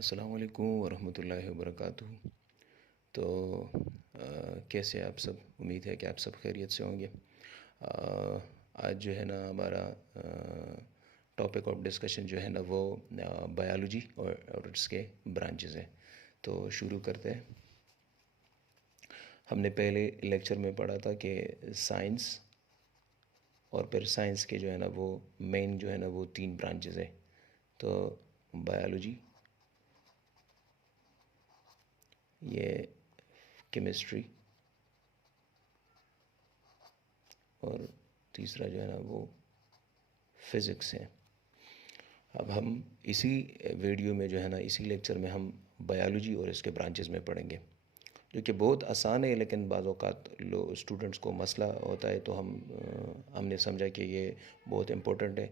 अस्सलाम वालेकुम वरहमतुल्लाहि वबरकातुहू। तो कैसे आप सब? उम्मीद है कि आप सब खैरियत से होंगे। आज जो है ना हमारा टॉपिक ऑफ डिस्कशन जो है ना वो बायोलॉजी और इसके ब्रांचेस है। तो शुरू करते हैं। हमने पहले लेक्चर में पढ़ा था कि साइंस और फिर साइंस के जो है ना वो मेन जो है ना वो तीन ब्रांचेस है। तो बायोलॉजी, ये केमिस्ट्री और तीसरा जो है ना वो फिज़िक्स है। अब हम इसी वीडियो में जो है ना इसी लेक्चर में हम बायोलॉजी और इसके ब्रांचेस में पढ़ेंगे, जो कि बहुत आसान है, लेकिन बाज़ औक़ात स्टूडेंट्स को मसला होता है। तो हमने समझा कि ये बहुत इम्पोर्टेंट है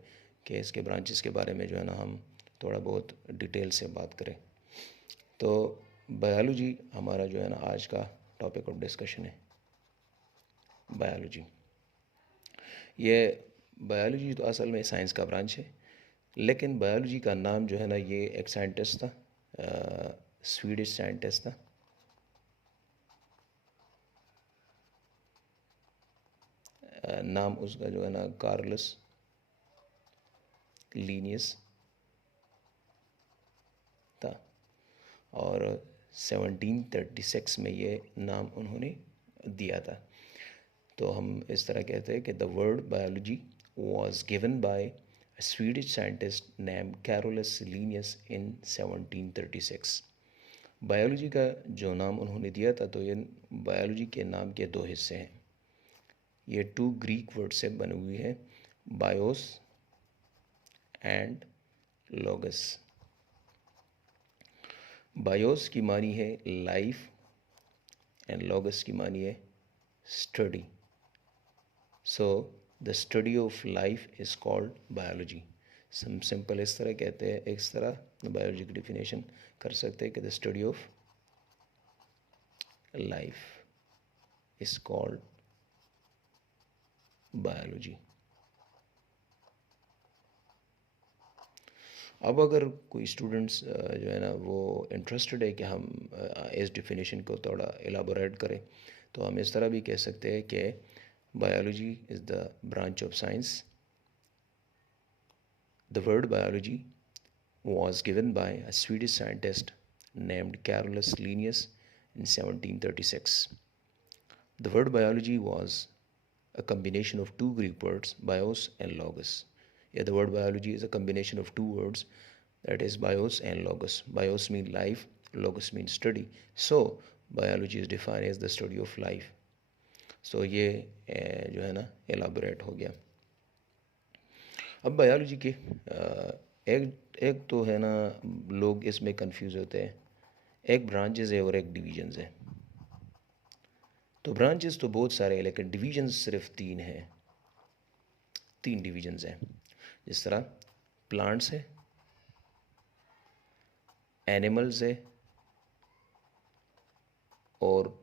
कि इसके ब्रांचेस के बारे में जो है ना हम थोड़ा बहुत डिटेल से बात करें। तो बायोलॉजी हमारा जो है ना आज का टॉपिक ऑफ डिस्कशन है। बायोलॉजी, ये बायोलॉजी तो असल में साइंस का ब्रांच है, लेकिन बायोलॉजी का नाम जो है ना ये एक साइंटिस्ट था, स्वीडिश साइंटिस्ट था। नाम उसका जो है ना कार्लस लीनियस था, और 1736 में ये नाम उन्होंने दिया था। तो हम इस तरह कहते हैं कि the word biology was given by a Swedish scientist named Carolus Linnaeus in 1736। Biology का जो नाम उन्होंने दिया था, तो ये बायोलॉजी के नाम के दो हिस्से हैं। ये टू ग्रीक वर्ड से बनी हुई है, बायोस एंड लोगस। बायोस की मानी है लाइफ एंड लोगस की मानी है study. So the study of life is called biology. Simple इस तरह कहते हैं, इस तरह बायोलॉजी की डिफिनेशन कर सकते हैं कि the study of life is called biology. अब अगर कोई स्टूडेंट्स जो है ना वो इंटरेस्टेड है कि हम इस डिफिनेशन को थोड़ा एलाबोरेट करें, तो हम इस तरह भी कह सकते हैं कि biology is the branch of science. The word biology was given by a Swedish scientist named Carolus Linnaeus in 1736. The word biology was a combination of two Greek words, bios and logos. Yeah, the word biology is a combination of two words, that is bios and logos. Bios means life, logos means study. So biology is defined as the study of life. So ये जो है ना elaborate हो गया। अब biology के एक एक तो है ना, लोग इसमें कंफ्यूज होते हैं, एक ब्रांचेस है और एक डिवीजन्स है। तो ब्रांचेस तो बहुत सारे हैं, लेकिन डिवीजन्स सिर्फ तीन हैं। तीन डिवीजन्स हैं। जिस तरह प्लांट्स है, एनिमल्स है, और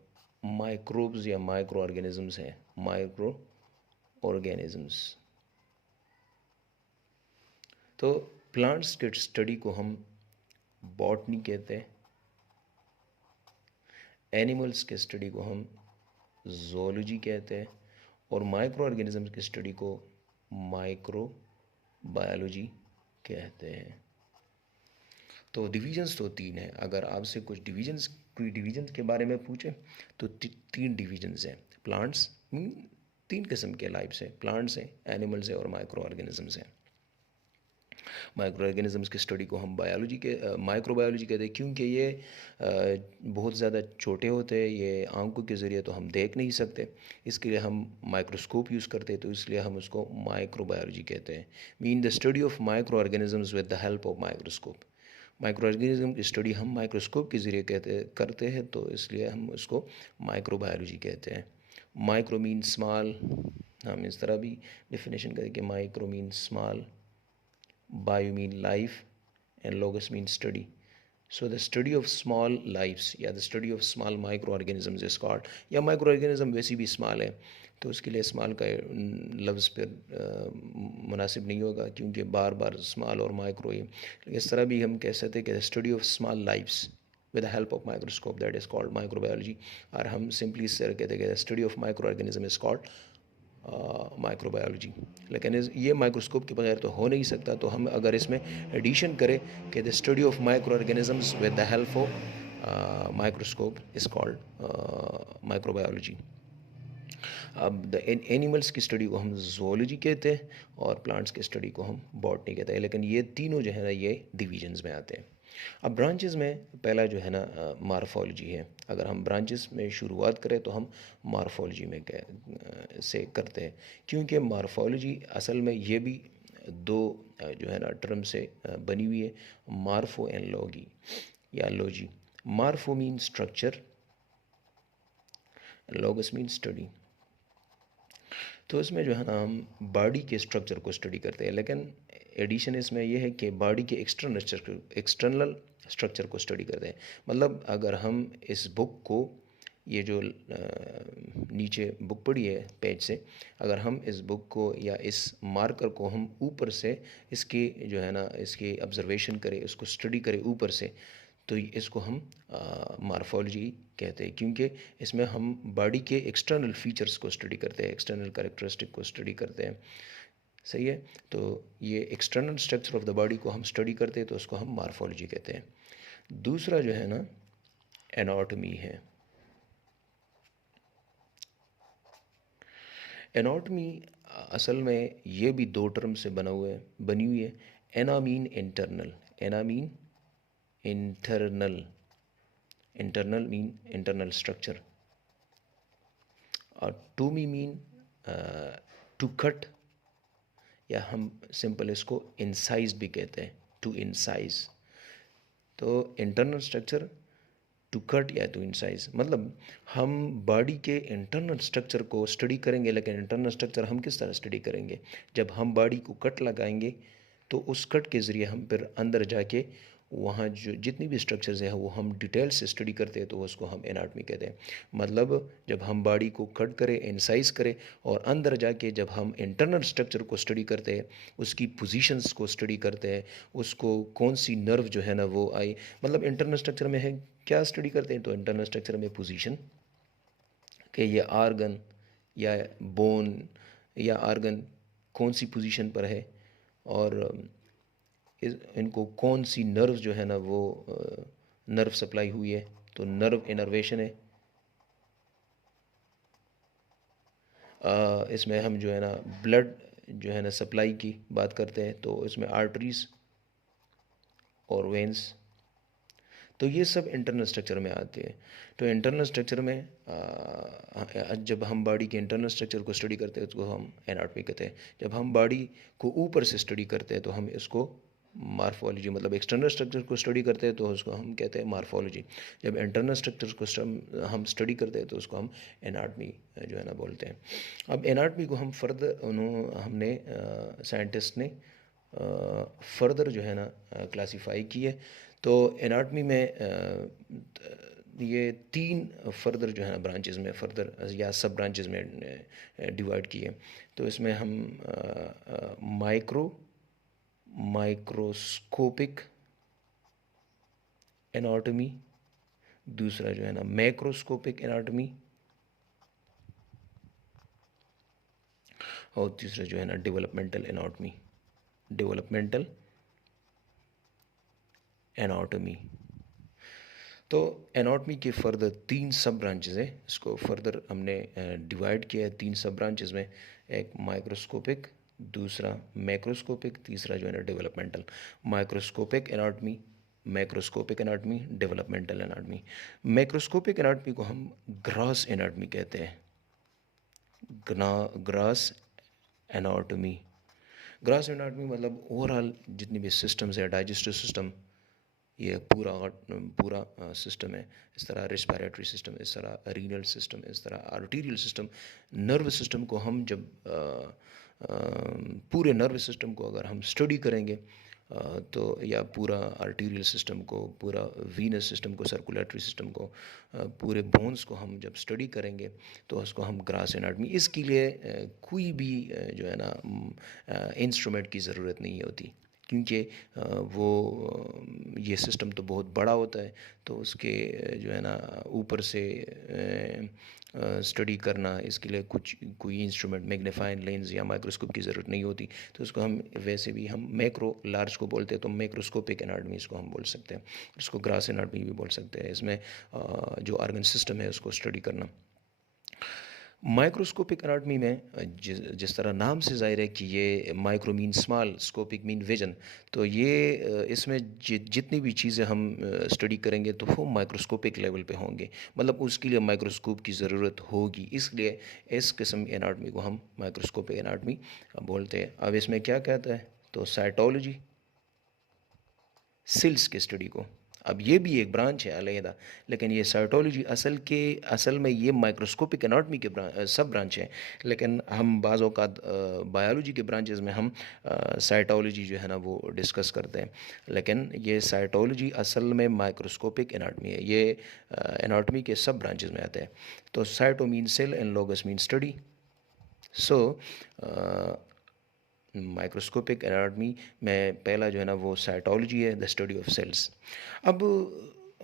माइक्रोब्स या माइक्रो ऑर्गेनिजम्स हैं। Micro organisms. तो प्लांट्स के स्टडी को हम बॉटनी कहते हैं, एनिमल्स के स्टडी को हम जोलॉजी कहते हैं, और माइक्रो ऑर्गेनिज्म की स्टडी को माइक्रो बायोलॉजी कहते हैं। तो डिवीजन्स तो तीन हैं। अगर आपसे कुछ डिवीजन्स के बारे में पूछे तो तीन डिवीजन्स हैं। प्लांट्स, तीन किस्म के लाइफ हैं, प्लांट्स हैं, एनिमल्स हैं और माइक्रो ऑर्गेनिजम्स हैं। माइक्रो ऑर्गेनिजम्स की स्टडी को हम बायोलॉजी के माइक्रोबायोलॉजी कहते हैं, क्योंकि ये बहुत ज़्यादा छोटे होते हैं, ये आंखों के ज़रिए तो हम देख नहीं सकते, इसके लिए हम माइक्रोस्कोप यूज़ करते हैं, तो इसलिए हम उसको माइक्रोबायोलॉजी कहते हैं। Mean the study of micro organisms with the help of microscope. Micro organism की स्टडी हम माइक्रोस्कोप के ज़रिए करते हैं, तो इसलिए हम उसको माइक्रोबायोलॉजी कहते हैं। माइक्रो मीन स्मॉल, हम इस तरह भी डिफिनेशन करें कि micro mean small, bio mean life and logos mean study. So the study of small lives या the study of small microorganisms is called, या microorganism वैसी भी small है तो उसके लिए small का लफ्ज़ फिर मुनासिब नहीं होगा क्योंकि बार बार small और micro ही, इस तरह भी हम कह सकते हैं कि the study of small lives with the help of microscope that is called microbiology, और हम simply इस तरह कहते हैं कि the study of microorganism is called microbiology. लेकिन ये माइक्रोस्कोप के बगैर तो हो नहीं सकता, तो हम अगर इसमें एडिशन करें कि the study of micro organisms with the help of microscope is called microbiology. अब द एनिमल्स की स्टडी को हम जोलॉजी कहते हैं और प्लांट्स की स्टडी को हम बॉटनी कहते हैं, लेकिन ये तीनों जो है ना ये डिवीजन्स में आते हैं। अब ब्रांचेस में पहला जो है ना मार्फोलॉजी है। अगर हम ब्रांचेस में शुरुआत करें तो हम मार्फोलॉजी में से करते हैं, क्योंकि मार्फोलॉजी असल में ये भी दो जो है ना टर्म से बनी हुई है, मार्फो एंड लॉगी या logy. Morpho mean structure, logos mean study. तो इसमें जो है ना हम बॉडी के स्ट्रक्चर को स्टडी करते हैं, लेकिन एडिशन इसमें यह है कि बॉडी के एक्सटर्नल स्ट्रक्चर को स्टडी करते हैं। मतलब अगर हम इस बुक को, ये जो नीचे बुक पड़ी है पेज से, अगर हम इस बुक को या इस मार्कर को हम ऊपर से इसकी जो है ना इसकी ऑब्जर्वेशन करें, इसको स्टडी करें ऊपर से, तो इसको हम मार्फोलॉजी कहते हैं, क्योंकि इसमें हम बॉडी के एक्सटर्नल फीचर्स को स्टडी करते हैं, एक्सटर्नल कैरेक्टरिस्टिक को स्टडी करते हैं। सही है, तो ये external structure of the body को हम स्टडी करते हैं तो उसको हम मार्फोलॉजी कहते हैं। दूसरा जो है ना एनाटॉमी है। एनाटॉमी असल में ये भी दो टर्म से बनी हुई है। Ana mean internal, ana mean internal, internal mean internal structure, और tome mean to cut, या हम सिंपल इसको इंसाइज भी कहते हैं, टू इंसाइज। तो इंटरनल स्ट्रक्चर, टू कट या टू इंसाइज, मतलब हम बॉडी के इंटरनल स्ट्रक्चर को स्टडी करेंगे, लेकिन इंटरनल स्ट्रक्चर हम किस तरह स्टडी करेंगे? जब हम बॉडी को कट लगाएंगे तो उस कट के ज़रिए हम फिर अंदर जाके वहाँ जो जितनी भी स्ट्रक्चर्स हैं वो हम डिटेल से स्टडी करते हैं, तो उसको हम एनाटॉमी कहते हैं। मतलब जब हम बॉडी को कट करें, इंसाइज करें, और अंदर जाके जब हम इंटरनल स्ट्रक्चर को स्टडी करते हैं, उसकी पोजीशंस को स्टडी करते हैं, उसको कौन सी नर्व जो है ना वो आई, मतलब इंटरनल स्ट्रक्चर में है क्या स्टडी करते हैं, तो इंटरनल स्ट्रक्चर में पोजीशन कि ये आर्गन या बोन या आर्गन कौन सी पोजीशन पर है, और इनको कौन सी नर्व जो है ना वो नर्व सप्लाई हुई है, तो नर्व इनर्वेशन है। इसमें हम जो है ना ब्लड जो है ना सप्लाई की बात करते हैं, तो इसमें आर्टरीज और वेंस, तो ये सब इंटरनल स्ट्रक्चर में आते हैं। तो इंटरनल स्ट्रक्चर में जब हम बॉडी के इंटरनल स्ट्रक्चर को स्टडी करते हैं उसको हम एनाटॉमी कहते हैं। जब हम बॉडी को ऊपर से स्टडी करते हैं तो हम इसको मार्फोलॉजी, मतलब एक्सटर्नल स्ट्रक्चर को स्टडी करते हैं तो उसको हम कहते हैं मार्फोलॉजी। जब इंटरनल स्ट्रक्चर को हम स्टडी करते हैं तो उसको हम एनाटॉमी जो है ना बोलते हैं। अब एनाटॉमी को हम फर्दर हमने साइंटिस्ट ने फर्दर जो है ना क्लासीफाई की है। तो एनाटॉमी में ये तीन फर्दर जो है ब्रांचेस में फर्दर या सब ब्रांचेस में डिवाइड किए। तो इसमें हम माइक्रोस्कोपिक एनाटॉमी, दूसरा जो है ना मैक्रोस्कोपिक एनाटॉमी, और तीसरा जो है ना डेवलपमेंटल एनाटॉमी, डेवलपमेंटल एनाटॉमी। तो एनाटॉमी के फर्दर तीन सब ब्रांचेस हैं, इसको फर्दर हमने डिवाइड किया है तीन सब ब्रांचेस में। एक माइक्रोस्कोपिक, दूसरा मैक्रोस्कोपिक, तीसरा जो है ना developmental. Microscopic anatomy, macroscopic anatomy, developmental anatomy. Macroscopic anatomy को हम ग्रॉस एनाटॉमी कहते हैं, ग्रॉस एनाटॉमी। ग्रॉस एनाटॉमी मतलब ओवरऑल जितनी भी सिस्टम्स है, डाइजेस्टिव सिस्टम, ये पूरा सिस्टम है, इस तरह रिस्पायरेटरी सिस्टम, इस तरह रीनल सिस्टम, इस तरह आर्टीरियल सिस्टम, नर्व सिस्टम को हम जब पूरे नर्व सिस्टम को अगर हम स्टडी करेंगे तो या पूरा आर्टीरियल सिस्टम को, पूरा वीनस सिस्टम को, सर्कुलेटरी सिस्टम को, पूरे बोन्स को हम जब स्टडी करेंगे तो उसको हम ग्रास एनाटमी, इसके लिए कोई भी जो है ना इंस्ट्रूमेंट की ज़रूरत नहीं होती, क्योंकि वो ये सिस्टम तो बहुत बड़ा होता है, तो उसके जो है ना ऊपर से स्टडी करना, इसके लिए कोई इंस्ट्रूमेंट, मैग्नीफाइंग लेंस या माइक्रोस्कोप की ज़रूरत नहीं होती। तो उसको हम वैसे भी हम मैक्रो लार्ज को बोलते हैं, तो मैक्रोस्कोपिक एनाटमी इसको हम बोल सकते हैं, इसको ग्रास एनाटमी भी बोल सकते हैं। इसमें जो ऑर्गन सिस्टम है उसको स्टडी करना। माइक्रोस्कोपिक एनाटमी में जिस तरह नाम से ज़ाहिर है कि ये micro mean small, scopic mean vision, तो ये इसमें जितनी भी चीज़ें हम स्टडी करेंगे तो वो माइक्रोस्कोपिक लेवल पे होंगे, मतलब उसके लिए माइक्रोस्कोप की ज़रूरत होगी, इसलिए इस किस्म एनाटमी को हम माइक्रोस्कोपिक एनाटमी बोलते हैं। अब इसमें क्या कहता है, तो साइटोलॉजी, सेल्स की स्टडी को, अब ये भी एक ब्रांच है अलहदा, लेकिन ये साइटोलॉजी असल में ये माइक्रोस्कोपिक एनाटमी के सब ब्रांच हैं, लेकिन हम बाज़ औक़ात बायोलॉजी के ब्रांचेस में हम साइटोलॉजी जो है ना वो डिस्कस करते हैं, लेकिन ये साइटोलॉजी असल में माइक्रोस्कोपिक एनाटमी है, ये एनाटमी के सब ब्रांचेस में आता है। तो cyto mean cell and logos mean study. So microscopic anatomy में पहला जो है ना वो साइटोलॉजी है, द स्टडी ऑफ सेल्स। अब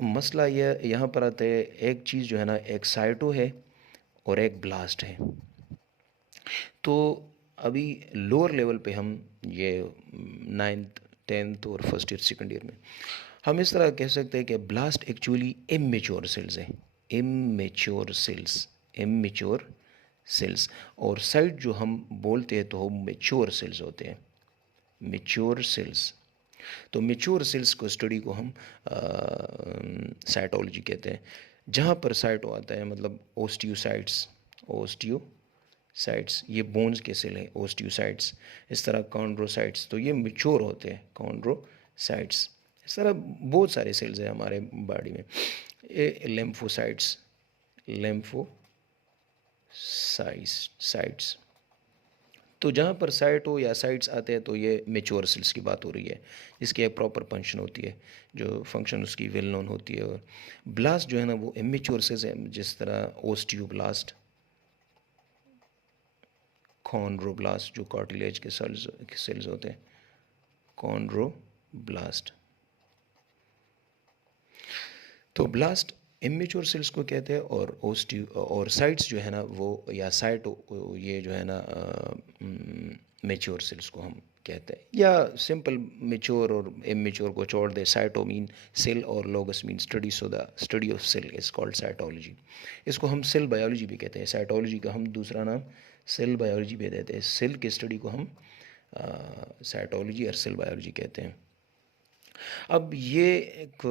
मसला यह यहाँ पर आता है, एक चीज़ जो है ना, एक साइटो है और एक ब्लास्ट है। तो अभी लोअर लेवल पे हम ये 9th 10th और फर्स्ट ईयर सेकेंड ईयर में हम इस तरह कह सकते हैं कि ब्लास्ट एक्चुअली इमेच्योर सेल्स हैं, इमेच्योर सेल्स, इमेच्योर सेल्स, और साइट जो हम बोलते हैं तो वो मेच्योर सेल्स होते हैं, मेच्योर सेल्स। तो मेच्योर सेल्स को स्टडी को हम साइटोलॉजी कहते हैं। जहाँ पर साइटो आता है मतलब ओस्टियोसाइट्स, ओस्टियोसाइट्स ये बोन्स के सेल हैं, ओस्टियोसाइट्स। इस तरह कॉन्ड्रोसाइट्स, तो ये मेच्योर होते हैं, कॉन्ड्रोसाइट्स। इस तरह बहुत सारे सेल्स हैं हमारे बॉडी में। ये लेम्फोसाइट्स, साइट्स। तो जहाँ पर साइटो या साइट्स आते हैं तो ये मेच्योर सेल्स की बात हो रही है, इसकी एक प्रॉपर फंक्शन होती है, जो फंक्शन उसकी वेल नोन होती है। और ब्लास्ट जो है ना वो इमेच्योर सेल्स है, जिस तरह ओस्टियोब्लास्ट, कॉन्ड्रोब्लास्ट जो कार्टिलेज के सेल्स होते हैं, कॉन्ड्रोब्लास्ट। तो ब्लास्ट इमेच्योर सेल्स को कहते हैं, और और साइट्स जो है ना वो, या साइटो, ये जो है ना मेच्योर सेल्स को हम कहते हैं, या सिंपल मेच्योर और इमेच्योर को छोड़ दे, साइटो मीन सेल और logos mean study, so the study of cell is called cytology. इसको हम सेल बायोलॉजी भी कहते हैं, साइटोलॉजी का हम दूसरा नाम सेल बायोलॉजी भी देते हैं। सेल की स्टडी को हम साइटोलॉजी और सेल बायोलॉजी कहते हैं। अब ये एक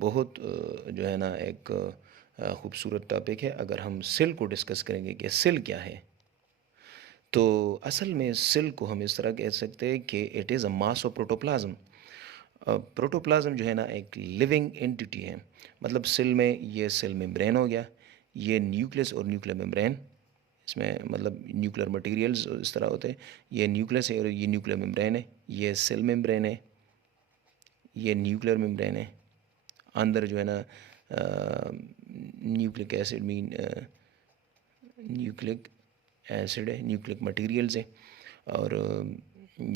बहुत जो है ना एक ख़ूबसूरत टॉपिक है। अगर हम सेल को डिस्कस करेंगे कि सेल क्या है, तो असल में सेल को हम इस तरह कह सकते हैं कि it is a mass of protoplasm. Protoplasm जो है ना एक लिविंग एंटिटी है, मतलब सेल में ये सेल मेम्ब्रेन हो गया, ये न्यूक्लियस और न्यूक्लियर मेम्ब्रेन, इसमें मतलब न्यूक्लियर मटेरियल्स इस तरह होते हैं, ये न्यूक्लियस है और ये न्यूक्लियर मेम्ब्रेन है, ये सेल मेम्ब्रेन है, ये न्यूक्लियर मेम्ब्रेन है। अंदर जो है ना nucleic acid mean nucleic acid है, न्यूक्लिक मटेरियल्स है, और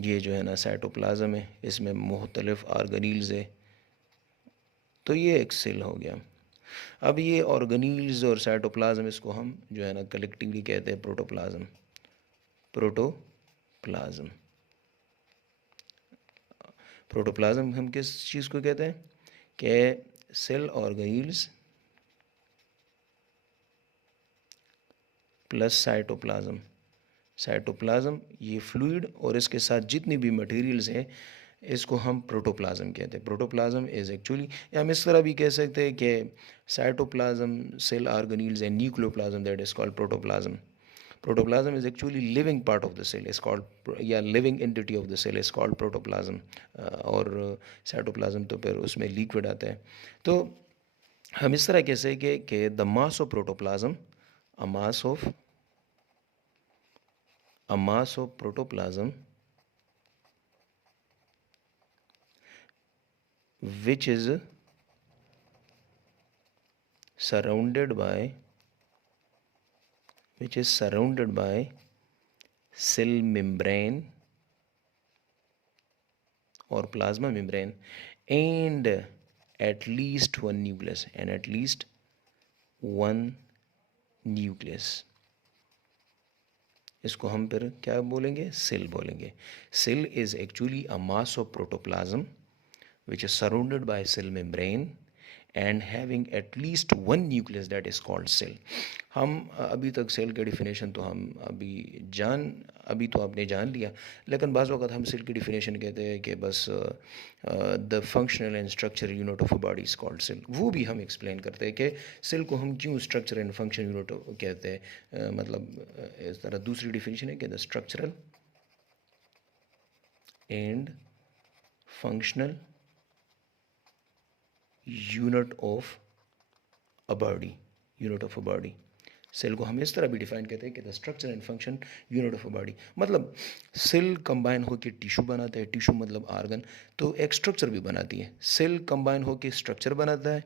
ये जो है ना साइटोप्लाज्म है, इसमें मुख्तलिफ ऑर्गेनील्स है। तो ये एक सेल हो गया। अब ये ऑर्गेनील्स और साइटोप्लाज्म, इसको हम जो है ना कलेक्टिवली कहते हैं प्रोटोप्लाज्म, प्रोटोप्लाज्म। प्रोटोप्लाज्म हम किस चीज़ को कहते हैं कि cell organelles plus cytoplasm. Cytoplasm ये फ्लूइड और इसके साथ जितनी भी मटेरियल्स हैं इसको हम प्रोटोप्लाज्म कहते हैं। प्रोटोप्लाज्म इज़ एक्चुअली, या हम इस तरह भी कह सकते हैं कि cytoplasm, cell organelles and nucleoplasm, that is called protoplasm. Protoplasm is actually living part of the cell, is called, या living entity of the cell is called protoplasm। और साइटोप्लाज्म तो फिर उसमें लिक्विड आता है। तो हम इस तरह कैसे कि the mass of protoplasm, a mass of protoplasm which is surrounded by cell membrane or plasma membrane and at least one nucleus. इसको हम फिर क्या बोलेंगे? सेल बोलेंगे. Cell is actually a mass of protoplasm which is surrounded by cell membrane and having at least one nucleus, that is called cell. हम अभी तक cell के डिफिनेशन तो हम अभी तो आपने जान लिया, लेकिन बाज़ वक़्त हम सेल की डिफिनेशन कहते हैं कि बस the functional and structure unit of a body is called cell. वो भी हम एक्सप्लेन करते हैं कि सेल को हम क्यों स्ट्रक्चर एंड फंक्शन यूनिट कहते हैं. मतलब इस तरह दूसरी डिफिनेशन है कि the structural and functional unit of a body. Cell को हम इस तरह भी डिफाइन करते हैं कि the structure and function unit of a body. मतलब सेल कंबाइन होकर टिश्यू बनाता है, टिश्यू मतलब ऑर्गन, तो एक स्ट्रक्चर भी बनाती है. सेल कंबाइन होकर स्ट्रक्चर बनाता है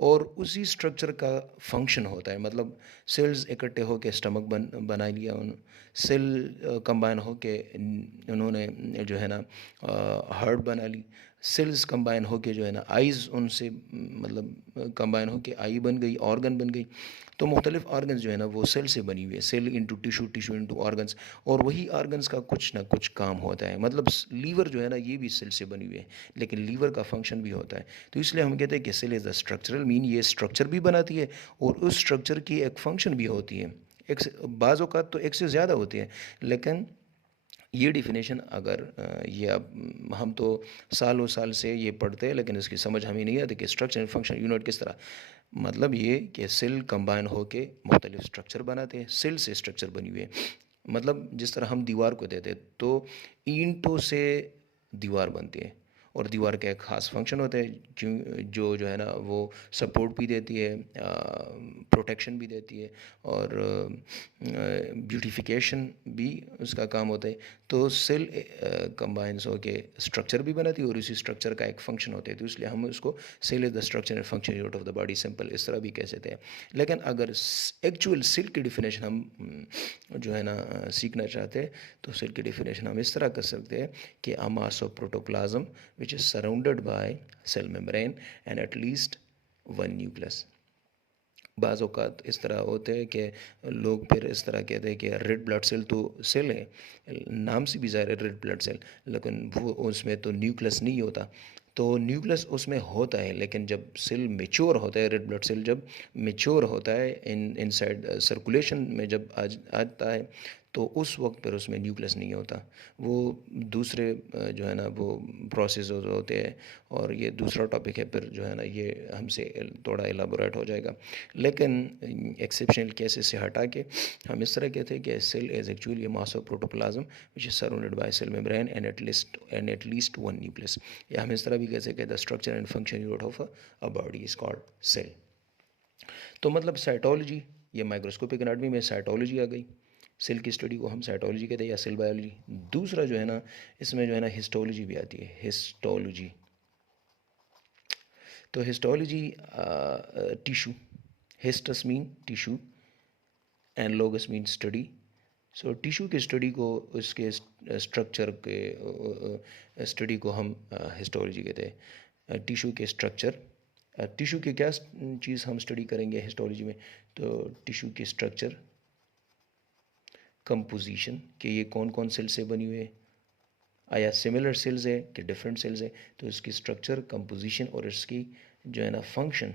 और उसी स्ट्रक्चर का फंक्शन होता है. मतलब सेल्स इकट्ठे होकर स्टमक बना लिया, सेल कंबाइन होके उन्होंने जो है ना हार्ट बना ली. सेल्स कंबाइन होके जो है ना आइज़ उनसे मतलब कंबाइन होके आई बन गई, ऑर्गन बन गई. तो मुख्तलिफ ऑर्गन्स जो है ना वो सेल से बनी हुई है. Cell into tissue, tissue into organs, और वही ऑर्गन्स का कुछ ना कुछ काम होता है. मतलब लीवर जो है ना ये भी सेल से बनी हुई है, लेकिन लीवर का फंक्शन भी होता है. तो इसलिए हम कहते हैं कि cell is the structural mean, ये स्ट्रक्चर भी बनाती है और उस स्ट्रक्चर की एक फंक्शन भी होती है. एक बाज़ औक़ात तो एक से ज़्यादा होती है, लेकिन ये डिफिनेशन अगर ये अब हम तो सालों साल से ये पढ़ते हैं, लेकिन इसकी समझ हमें नहीं आती कि स्ट्रक्चर एंड फंक्शन यूनिट किस तरह. मतलब ये कि सेल कंबाइन होके मुख्तलिफ स्ट्रक्चर बनाते हैं. सेल से स्ट्रक्चर बनी हुई है. मतलब जिस तरह हम दीवार को देते हैं तो ईंटों से दीवार बनती है और दीवार का एक ख़ास फंक्शन होता है जो है ना वो सपोर्ट भी देती है, प्रोटेक्शन भी देती है और ब्यूटिफिकेशन भी उसका काम होता है. तो सेल कंबाइंस होके स्ट्रक्चर भी बनाती है और उसी स्ट्रक्चर का एक फंक्शन होता है. तो इसलिए हम उसको cell is the structure and function unit of the body, simple इस तरह भी कह सकते हैं. लेकिन अगर एक्चुअल सेल की डिफिनेशन हम जो है ना सीखना चाहते हैं तो सेल की डिफिनेशन हम इस तरह कर सकते हैं कि a mass of protoplasm which is surrounded by cell membrane and at least one nucleus. बाज़ औक़ात इस तरह होते हैं कि लोग फिर इस तरह कहते हैं कि रेड ब्लड सेल तो सेल है, नाम से भी ज़ाहिर है रेड ब्लड सेल, लेकिन वो उसमें तो न्यूक्लियस नहीं होता. तो न्यूक्लियस उसमें होता है, लेकिन जब सेल मेच्योर होता है, रेड ब्लड सेल जब मेच्योर होता है इनसाइड सर्कुलेशन में जब आता है, तो उस वक्त पर उसमें न्यूक्लियस नहीं होता. वो दूसरे जो है ना वो प्रोसेस होते हैं, और ये दूसरा टॉपिक है फिर जो है ना ये हमसे थोड़ा एलाबोरेट हो जाएगा. लेकिन एक्सेप्शनल केसेस से हटा के हम इस तरह कहते हैं कि cell is actually mass of protoplasm which is surrounded by cell membrane and at least one nucleus. या हम इस तरह भी कह सकते हैं the structure and function unit of a body is called cell. तो मतलब साइटोलॉजी, ये माइक्रोस्कोपिक एनाटॉमी में साइटोलॉजी आ गई. सेल की स्टडी को हम साइटोलॉजी कहते हैं या सेल बायोलॉजी. दूसरा जो है ना इसमें जो है ना हिस्टोलॉजी भी आती है. हिस्टोलॉजी, तो histology tissue, histos mean tissue and logos mean study. So tissue के स्टडी को, उसके स्ट्रक्चर के स्टडी को हम हिस्टोलॉजी कहते हैं. टिश्यू के स्ट्रक्चर, टिश्यू के क्या चीज़ हम स्टडी करेंगे हिस्टोलॉजी में, तो टिश्यू के स्ट्रक्चर, कंपोजिशन कि ये कौन कौन सेल से बनी हुई है, आया सिमिलर सेल्स है कि डिफरेंट सेल्स है, तो इसकी स्ट्रक्चर, कंपोजिशन और इसकी जो है ना फंक्शन.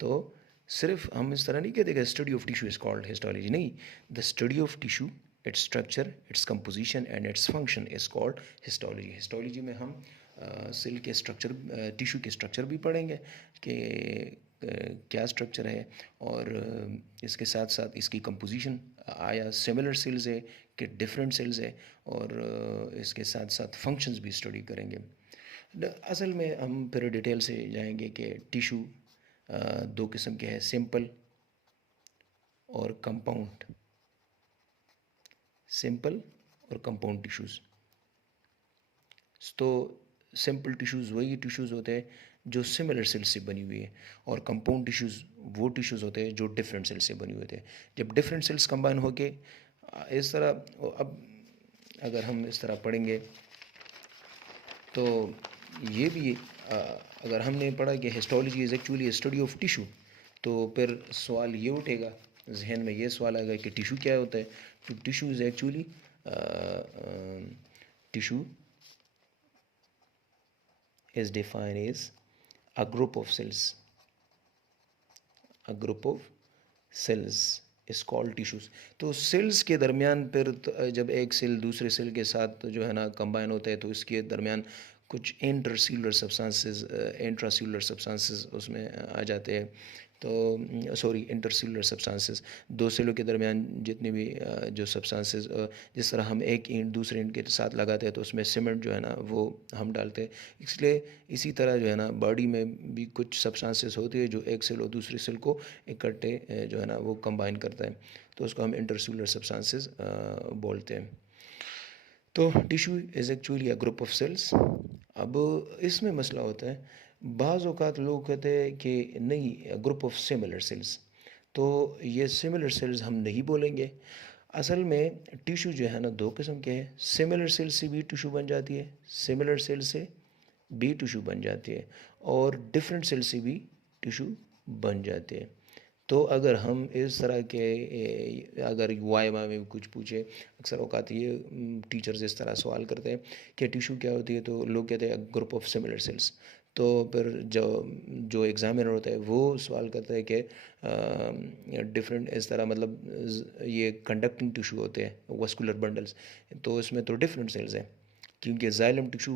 तो सिर्फ हम इस तरह नहीं कहते कि study of tissue is called histology, नहीं. The study of tissue, its structure, its composition and its function is called histology. Histology में हम सेल के स्ट्रक्चर, टिश्यू के स्ट्रक्चर भी पढ़ेंगे कि क्या स्ट्रक्चर है, और इसके साथ साथ इसकी कंपोजिशन, आया सिमिलर सेल्स है कि डिफरेंट सेल्स है, और इसके साथ साथ फंक्शंस भी स्टडी करेंगे. असल में हम फिर डिटेल से जाएंगे कि टिश्यू दो किस्म के हैं, सिंपल और कंपाउंड. सिंपल और कंपाउंड टिश्यूज़. तो सिंपल टिश्यूज़ वही टिश्यूज़ होते हैं जो सिमिलर सेल्स से बनी हुई है, और कंपाउंड टिश्यूज़ वो टिश्यूज़ होते हैं जो डिफरेंट सेल्स से बने हुए होते हैं। जब डिफरेंट सेल्स कंबाइन होके इस तरह, अब अगर हम इस तरह पढ़ेंगे तो ये भी अगर हमने पढ़ा कि histology is actually study of tissue, तो फिर सवाल ये उठेगा, जहन में ये सवाल आएगा कि टिश्यू क्या होता है। तो tissue is actually tissue is defined as a group of cells. A group of cells is called tissues. तो सेल्स के दरमियान फिर जब एक सेल दूसरे सेल के साथ जो है ना कंबाइन होता है, तो इसके दरमियान कुछ इंटरसेलुलर सब्सटेंसेस, इंट्रासेलुलर सब्सटेंसेस उसमें आ जाते हैं। तो सॉरी, इंटरसेलुलर सब्सटेंसेस, दो सेलों के दरमियान जितने भी जो सब्सटेंसेस, जिस तरह हम एक ईंट दूसरे ईंट के साथ लगाते हैं तो उसमें सीमेंट जो है ना वो हम डालते हैं, इसलिए इसी तरह जो है ना बॉडी में भी कुछ सब्सटेंसेस होती है जो एक सेल और दूसरे सेल को इकट्ठे जो है ना वो कंबाइन करता है, तो उसको हम इंटरसेलुलर सब्सटेंसेस बोलते हैं। तो tissue is actually a group of cells. अब इसमें मसला होता है, बाज़ औक़ात लोग कहते हैं कि नहीं, ग्रुप ऑफ सिमिलर सेल्स, तो ये सिमिलर सेल्स हम नहीं बोलेंगे। असल में टिश्यू जो है ना दो किस्म के हैं, सिमिलर सेल से भी टिश्यू बन जाती है, सिमिलर सेल से भी टिश्यू बन जाती है, और डिफरेंट सेल से भी टिश्यू बन जाते हैं। तो अगर हम इस तरह के अगर वाइवा में कुछ पूछे, अक्सर औकात ये टीचर्स इस तरह सवाल करते हैं कि टिश्यू क्या होती है, तो लोग कहते हैं ग्रुप ऑफ सिमिलर सेल्स। तो फिर जो जो एग्ज़ामिनर होता है वो सवाल करता है कि डिफरेंट इस तरह, मतलब ये कंडक्टिंग टिश्यू होते हैं वस्कुलर बंडल्स, तो इसमें तो डिफरेंट सेल्स हैं, क्योंकि जाइलम टिश्यू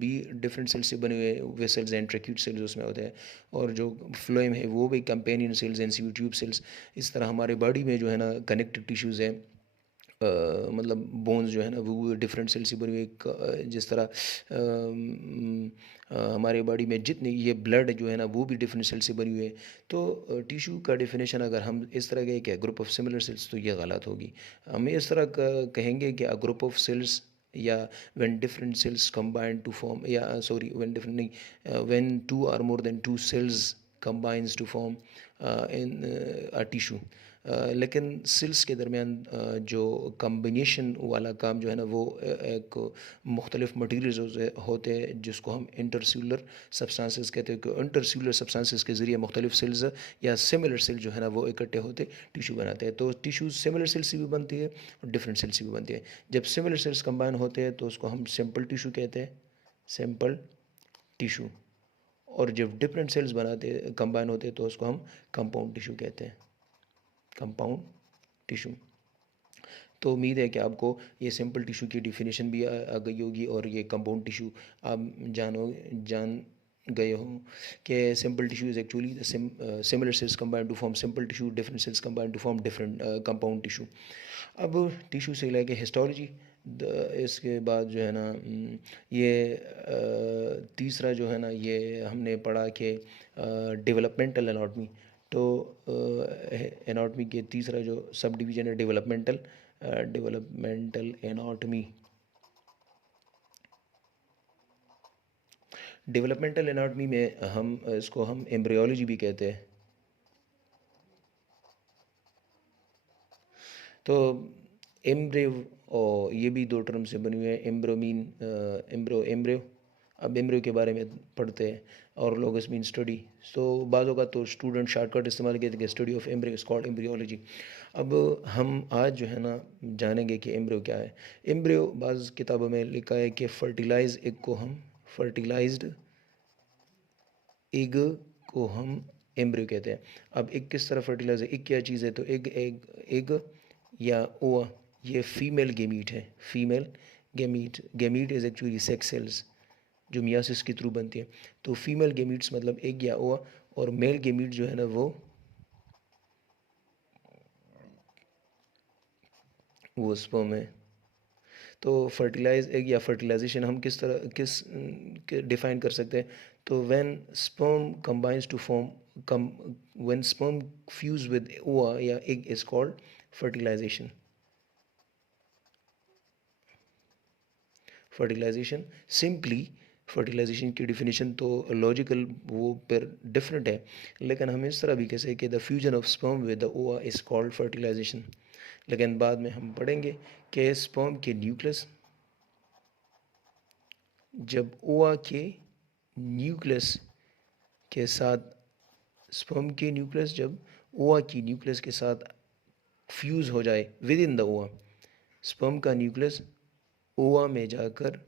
भी डिफरेंट सेल्स से बने हुए वेसल्स एंड ट्रैक्यूट सेल्स उसमें होते हैं, और जो फ्लोएम है वो भी companion cells and CV tube cells. इस तरह हमारे बॉडी में जो है ना कनेक्टिव टिश्यूज़ हैं, मतलब बोन्स जो है ना वो डिफरेंट सेल से बनी हुई जिस तरह हमारे बॉडी में जितनी ये ब्लड जो है ना वो भी डिफरेंट सेल से बनी हुई है। तो टिश्यू का डेफिनेशन अगर हम इस तरह के क्या ग्रुप ऑफ सिमिलर सेल्स, तो ये गलत होगी। हम इस तरह कहेंगे कि अ ग्रुप ऑफ सेल्स, या when different cells combine to form, या sorry, when different नहीं, when two or more than two cells combines to form in a tissue। लेकिन सेल्स के दरमियान जो कम्बिनेशन वाला काम जो है ना वो एक मुख्तलिफ मटीरियल होते हैं जिसको हम इंटरसेलुलर सब्सटेंसेस कहते हैं, कि इंटरसेलुलर सब्सटेंसेस के ज़रिए मुख्तलिफ सेल्स या सिमिलर सेल जो है ना वो इकट्ठे होते टिश्यू बनाते हैं। तो टिश्यू सिमिलर सेल से भी बनती है और डिफरेंट सेल से भी बनती है। जब सिमिलर सेल्स कंबाइन होते हैं तो उसको हम सिंपल टिश्यू कहते हैं, सिंपल टिश्यू। और जब डिफरेंट सेल्स बनाते कंबाइन होते हैं तो उसको हम कंपाउंड टिश्यू कहते हैं, कंपाउंड टिश्यू। तो उम्मीद है कि आपको ये सिंपल टिश्यू की डिफिनेशन भी आ गई होगी, और ये कंपाउंड टिश्यू आप जान गए हों कि simple tissue is actually similar cells combined to form simple tissue, different cells combined to form different compound tissue. अब टिश्यू से लेके हिस्टोलॉजी, इसके बाद जो है ना ये तीसरा जो है ना ये हमने पढ़ा कि डेवलपमेंटल एनाटमी। तो एनाटमी के तीसरा जो सब डिवीज़न है डेवलपमेंटल एनाटमी। डेवलपमेंटल एनाटमी में हम इसको हम एम्ब्रियोलॉजी भी कहते हैं। तो एम्ब्रियो, और ये भी दो टर्म से बनी हुई है, एम्ब्रो मीन एम्ब्रियो। अब एम्ब्रियो के बारे में पढ़ते हैं, और लोगस मीन स्टडी। तो बाज़ों का तो स्टूडेंट शॉर्टकट इस्तेमाल किए थे कि study of embryo is called embryology. अब हम आज जो है ना जानेंगे कि एम्ब्रियो क्या है। एम्ब्रियो बाज़ किताबों में लिखा है कि फर्टिलाइज एग को हम फर्टिलाइज्ड एग को हम एम्ब्रियो कहते हैं। अब एग किस तरह फर्टिलाइज है, एग क्या चीज़ है, तो एग एग एग या ओवा, ये फीमेल गेमीट है, female gamete. Gamete is actually sex cells जो मियासिस के थ्रू बनती है। तो फीमेल गेमीट्स मतलब एग या ओवा, और मेल गेमीट जो है ना वो स्पर्म है। तो फर्टिलाइज एग या फर्टिलाइजेशन हम किस तरह किस डिफाइन कर सकते हैं, तो when sperm combines to form come when sperm fuse with ova या egg is called fertilization. Fertilization simply, fertilization की डिफिनीशन तो लॉजिकल वो पर डिफरेंट है, लेकिन हम इस तरह भी कह सकते कि the fusion of sperm with the ओवा इज़ कॉल्ड फर्टिलाइजेशन। लेकिन बाद में हम पढ़ेंगे कि स्पर्म के न्यूक्लियस जब ओवा के न्यूक्लियस के साथ, स्पर्म के न्यूक्लियस जब ओवा की न्यूक्लियस के साथ फ्यूज़ हो जाए विद इन द ओवा, स्पर्म का न्यूक्लियस ओवा में जाकर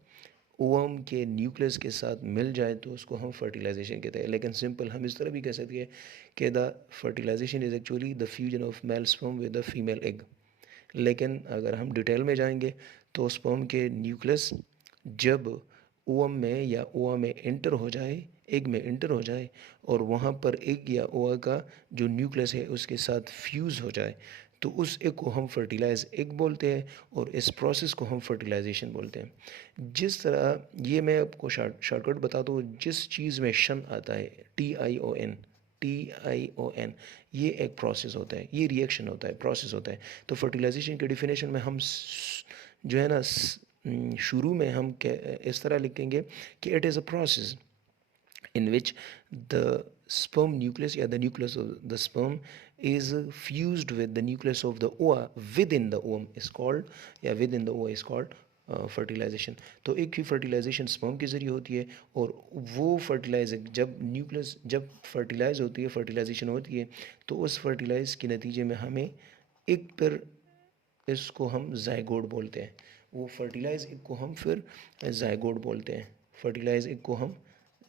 ओवम के न्यूक्लियस के साथ मिल जाए तो उसको हम फर्टिलाइजेशन कहते हैं। लेकिन सिंपल हम इस तरह भी कह सकते हैं कि the fertilization is actually the fusion of male sperm with the female egg. लेकिन अगर हम डिटेल में जाएंगे तो स्पर्म के न्यूक्लियस जब ओवम में या ओवा में इंटर हो जाए, एग में इंटर हो जाए और वहाँ पर एग या ओवा का जो न्यूक्लियस है उसके साथ फ्यूज़ हो जाए, तो उस एग को हम फर्टिलाइज एग बोलते हैं और इस प्रोसेस को हम फर्टिलाइजेशन बोलते हैं। जिस तरह ये मैं आपको शॉर्टकट बता दूँ, जिस चीज़ में शन आता है, TION, TION, ये एक प्रोसेस होता है, ये रिएक्शन होता है, प्रोसेस होता है। तो फर्टिलाइजेशन के डिफिनेशन में हम जो है ना शुरू में हम इस तरह लिखेंगे कि it is a process in which the sperm nucleus, yeah, the nucleus of the sperm is fused with the nucleus of the ova within the ovum is called, yeah, within the ova is called fertilization. तो एक ही fertilisation sperm के ज़रिए होती है और वो fertilise जब nucleus जब फर्टिलाइज होती है, फर्टिलाइजेशन होती है, तो उस फर्टिलाइज के नतीजे में हमें एक पर इसको हम जायगोड बोलते हैं। वो फर्टिलाइज एक को हम फिर जायगोड बोलते हैं, फर्टिलाइज एक को हम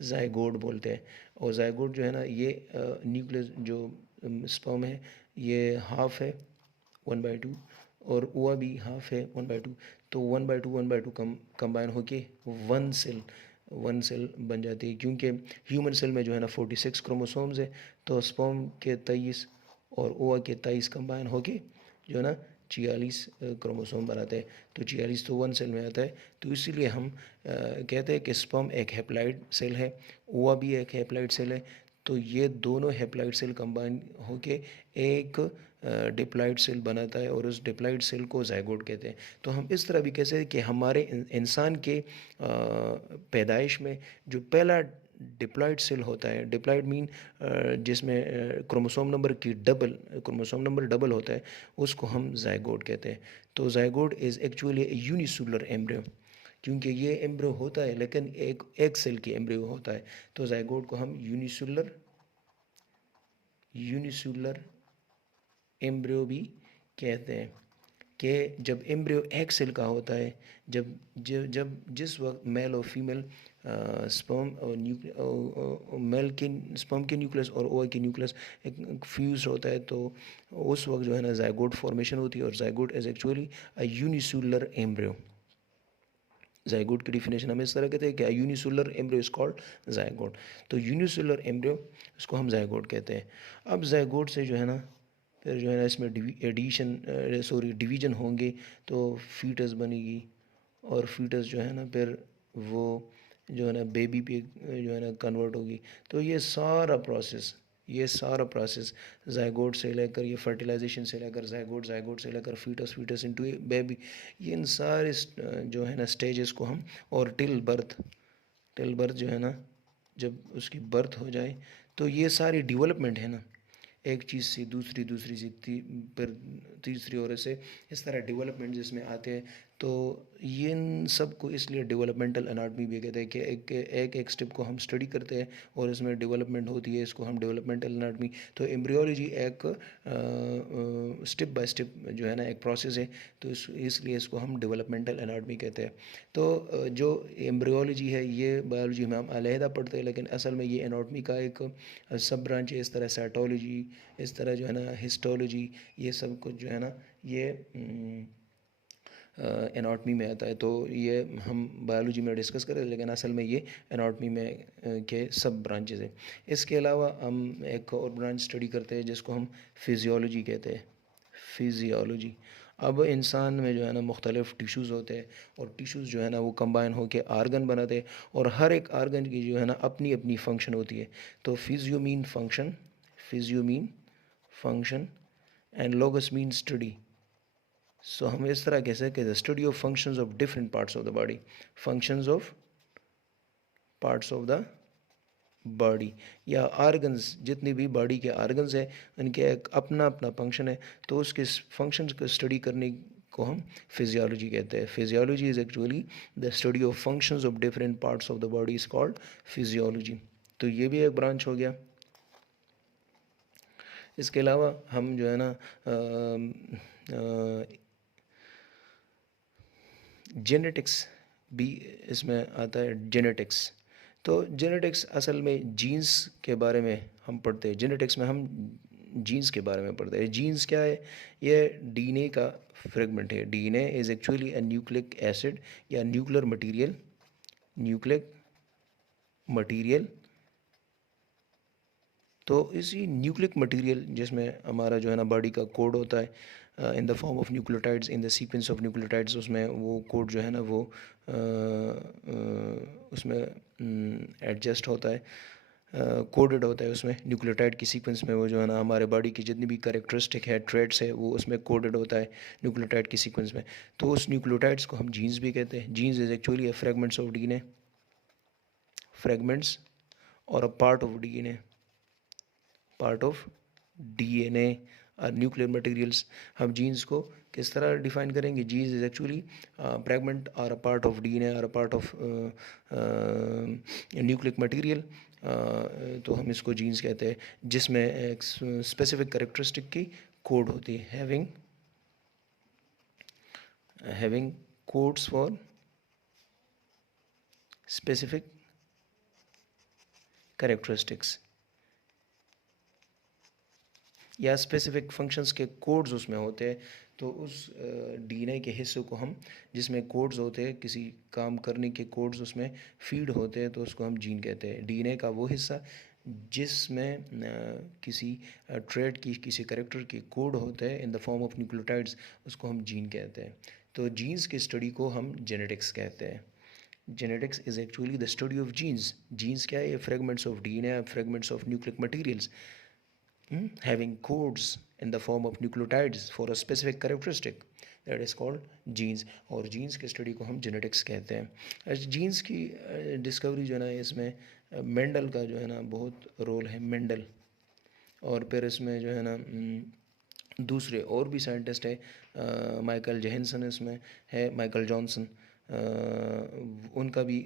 जायगोड बोलते हैं। और जायगोड जो है ना, ये न्यूक्लियस जो स्पर्म है ये हाफ है 1/2 और ओवा भी हाफ है 1/2, तो 1/2 कंबाइन होके वन सेल बन जाती है। क्योंकि ह्यूमन सेल में जो है ना 46 क्रोमोसोम्स है, तो स्पर्म के 23 और ओवा के 23 कंबाइन होके जो है ना 46 क्रोमोसोम बनाते हैं। तो 46 तो वन सेल में आता है, तो इसीलिए हम कहते हैं कि स्पर्म एक हैप्लॉइड सेल है, ओवा भी एक हैप्लॉइड सेल है। तो ये दोनों हैप्लॉइड सेल कंबाइन होके एक डिप्लॉइड सेल बनाता है और उस डिप्लॉइड सेल को जायगोट कहते हैं। तो हम इस तरह भी कह सकते हैं कि हमारे इंसान के पैदाइश में जो पहला डिप्लॉइड सेल होता है, डिप्लॉइड मीन जिसमें क्रोमोसोम नंबर डबल होता है, उसको हम जायगोट कहते हैं। तो zygote is actually unicellular embryo, क्योंकि ये एम्ब्रियो होता है लेकिन एक सेल की एम्ब्रियो होता है। तो जायगोट को हम यूनिसेलुलर एम्ब्रियो भी कहते हैं कि जब एम्ब्रियो एक सेल का होता है, जब जब जब जिस वक्त मेल और फीमेल स्पर्म और मेल के स्पर्म के न्यूक्लियस और ओवा के न्यूक्लियस एक फ्यूज होता है, तो उस वक्त जो है ना जायगोट फॉर्मेशन होती है। और zygote is actually a unicellular embryo. Zygote की डिफिनेशन हम इस तरह कहते हैं कि unicellular embryo is called zygote. तो यूनिसेलुलर एम्ब्रियो इसको हम जायगोट कहते हैं। अब जायगोट से जो है ना फिर जो है ना इसमें डिवीजन होंगे, तो फीटस बनेगी और फीटस जो है ना फिर वो जो है ना बेबी पे जो है ना कन्वर्ट होगी। तो ये सारा प्रोसेस जायगोट से लेकर ये फर्टिलाइजेशन से लेकर जायगोट से लेकर फीटस इनटू ए बेबी, ये इन सारे जो है ना स्टेजेस को हम, और टिल बर्थ जो है ना जब उसकी बर्थ हो जाए, तो ये सारी डेवलपमेंट है ना, एक चीज़ से दूसरी से फिर तीसरी और ऐसे इस तरह डेवलपमेंट जिसमें आते हैं। तो ये इन सब को इसलिए डेवलपमेंटल एनाटमी भी कहते हैं कि एक स्टेप को हम स्टडी करते हैं और इसमें डेवलपमेंट होती है, इसको हम डेवलपमेंटल एनाटमी। तो एम्ब्रियोलॉजी एक स्टेप बाय स्टेप जो है ना एक प्रोसेस है, तो इसलिए इसको हम डेवलपमेंटल एनाटमी कहते हैं। तो जो एम्ब्रियोलॉजी है ये बायोलॉजी में हम अलहदा पढ़ते हैं, लेकिन असल में ये एनाटमी का एक सब ब्रांच है। इस तरह साइटोलॉजी, इस तरह जो है ना हिस्टोलॉजी, ये सब कुछ जो है ना ये एनाटमी में आता है। तो ये हम बायोलॉजी में डिस्कस करें, लेकिन असल में ये एनाटमी में के सब ब्रांचेस हैं। इसके अलावा हम एक और ब्रांच स्टडी करते हैं जिसको हम फिजियोलॉजी कहते हैं, फिजियोलॉजी। अब इंसान में जो है ना मुख्तलिफ़ टिश्यूज़ होते हैं और टिश्यूज़ जो है ना वो कंबाइन होकर आर्गन बनाते हैं, और हर एक आर्गन की जो है ना अपनी अपनी फंक्शन होती है। तो physio mean function and logos mean study. So हम इस तरह कह सकते हैं the study of functions of different parts of the body, functions of parts of the body या आर्गन्स, जितनी भी बॉडी के आर्गन्स हैं उनके एक अपना अपना फंक्शन है, तो उसके फंक्शंस को स्टडी करने को हम फिजियोलॉजी कहते हैं। Physiology is actually the study of functions of different parts of the body is called physiology. तो ये भी एक ब्रांच हो गया। इसके अलावा हम जो है ना जेनेटिक्स भी इसमें आता है, जेनेटिक्स। तो जेनेटिक्स असल में जीन्स के बारे में हम पढ़ते हैं, जेनेटिक्स में हम जीन्स के बारे में पढ़ते हैं। जीन्स क्या है? ये डीएनए का फ्रेगमेंट है। DNA is actually a nucleic acid या न्यूक्लियर मटेरियल, न्यूक्लिक मटेरियल। तो इसी न्यूक्लिक मटेरियल जिसमें हमारा जो है ना बॉडी का कोड होता है in the form of nucleotides, in the sequence of nucleotides, उसमें वो कोड जो है ना वो उसमें एडजस्ट होता है, कोडेड होता है उसमें न्यूक्लियोटाइड की सीक्वेंस में। वो जो है ना हमारे बॉडी की जितनी भी कैरेक्टरिस्टिक है, ट्रेड्स है, वो उसमें कोडेड होता है न्यूक्लियोटाइड की सीक्वेंस में। तो उस न्यूक्लियोटाइड्स को हम जीन्स भी कहते हैं। Genes is actually a fragments of DNA, fragments और a part of DNA, part of DNA और न्यूक्लियर मटेरियल्स। हम जीन्स को किस तरह डिफाइन करेंगे? जीन्स इज एक्चुअली फ्रेगमेंट और अ पार्ट ऑफ डीएनए और a part of nucleic material. तो हम इसको जीन्स कहते हैं, जिसमें एक स्पेसिफिक कैरेक्टरिस्टिक की कोड होती है, having codes for specific characteristics या स्पेसिफिक फंक्शंस के कोड्स उसमें होते हैं। तो उस डीएनए के हिस्से को हम, जिसमें कोड्स होते हैं, किसी काम करने के कोड्स उसमें फीड होते हैं, तो उसको हम जीन कहते हैं। डीएनए का वो हिस्सा जिसमें किसी ट्रेड की, किसी करेक्टर के कोड होते हैं in the form of nucleotides, उसको हम जीन कहते हैं। तो जीन्स की स्टडी को हम जेनेटिक्स कहते हैं। Genetics is actually the study of genes. Genes क्या है? ये fragments of DNA, fragments of nucleic materials having codes in the form of nucleotides for a specific characteristic, that is called genes। और jeans की study को हम genetics कहते हैं। Jeans की डिस्कवरी जो है ना, इसमें मेंडल का जो है ना बहुत रोल है, मेंडल। और फिर इसमें जो है ना दूसरे और भी साइंटिस्ट है, माइकल जेहनसन इसमें है, माइकल जॉनसन, उनका भी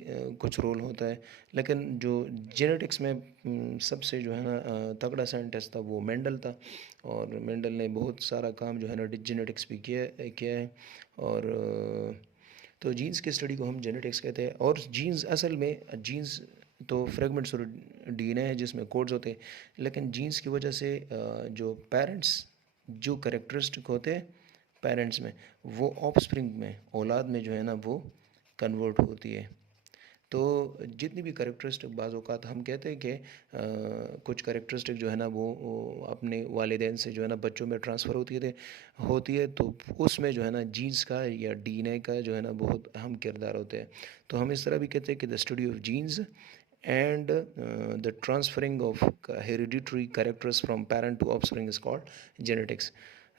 कुछ रोल होता है। लेकिन जो जेनेटिक्स में सबसे जो है ना तगड़ा साइंटिस्ट था वो मेंडल था। और मेंडल ने बहुत सारा काम जो है ना जेनेटिक्स भी किया है। और तो जीन्स की स्टडी को हम जेनेटिक्स कहते हैं। और जीन्स असल में, जीन्स तो फ्रेगमेंट्स और डीएनए है जिसमें कोड्स होते हैं, लेकिन जीन्स की वजह से जो पेरेंट्स, जो करेक्टरिस्टिक होते हैं पेरेंट्स में, वो ऑफस्प्रिंग में, औलाद में जो है ना वो कन्वर्ट होती है। तो जितनी भी करेक्टरिस्टिक बाज़ औक़ात हम कहते हैं कि कुछ करेक्टरिस्टिक जो है ना वो अपने वालिदैन से जो है ना बच्चों में ट्रांसफ़र होती है, तो उसमें जो है ना जीन्स का या डीएनए का जो है ना बहुत अहम किरदार होते हैं। तो हम इस तरह भी कहते हैं कि the study of genes and the transferring of hereditary characters from parent to offspring is called genetics।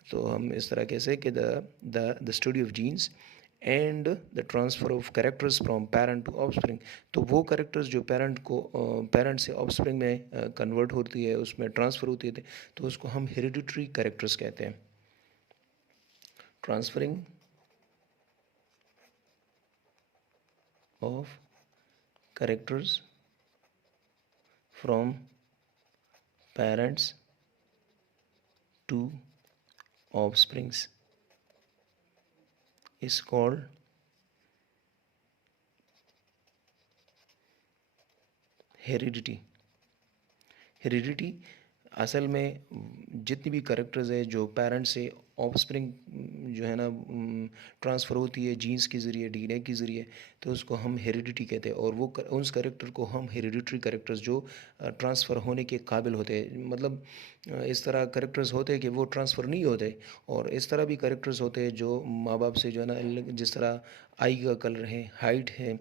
तो हम इस तरह कैसे कि the study of genes and the transfer of characters from parent to offspring। तो वो कैरेक्टर्स जो parent से ऑफस्प्रिंग में कन्वर्ट होती है, उसमें ट्रांसफ़र होती है, तो उसको हम हेरिडिटरी कैरेक्टर्स कहते हैं। Transferring of characters from parents to offsprings is called heredity। Heredity असल में जितनी भी कैरेक्टर्स है जो पेरेंट्स से ऑफस्प्रिंग जो है ना ट्रांसफ़र होती है जीन्स के ज़रिए, डीएनए के ज़रिए, तो उसको हम हेरिडिटी कहते हैं। और वो उस कैरेक्टर को हम हेरिडिटरी कैरेक्टर्स जो ट्रांसफ़र होने के काबिल होते हैं, मतलब इस तरह कैरेक्टर्स होते हैं कि वो ट्रांसफ़र नहीं होते। और इस तरह भी कैरेक्टर्स होते हैं जो माँ बाप से जो है ना, जिस तरह आई का कलर है, हाइट है,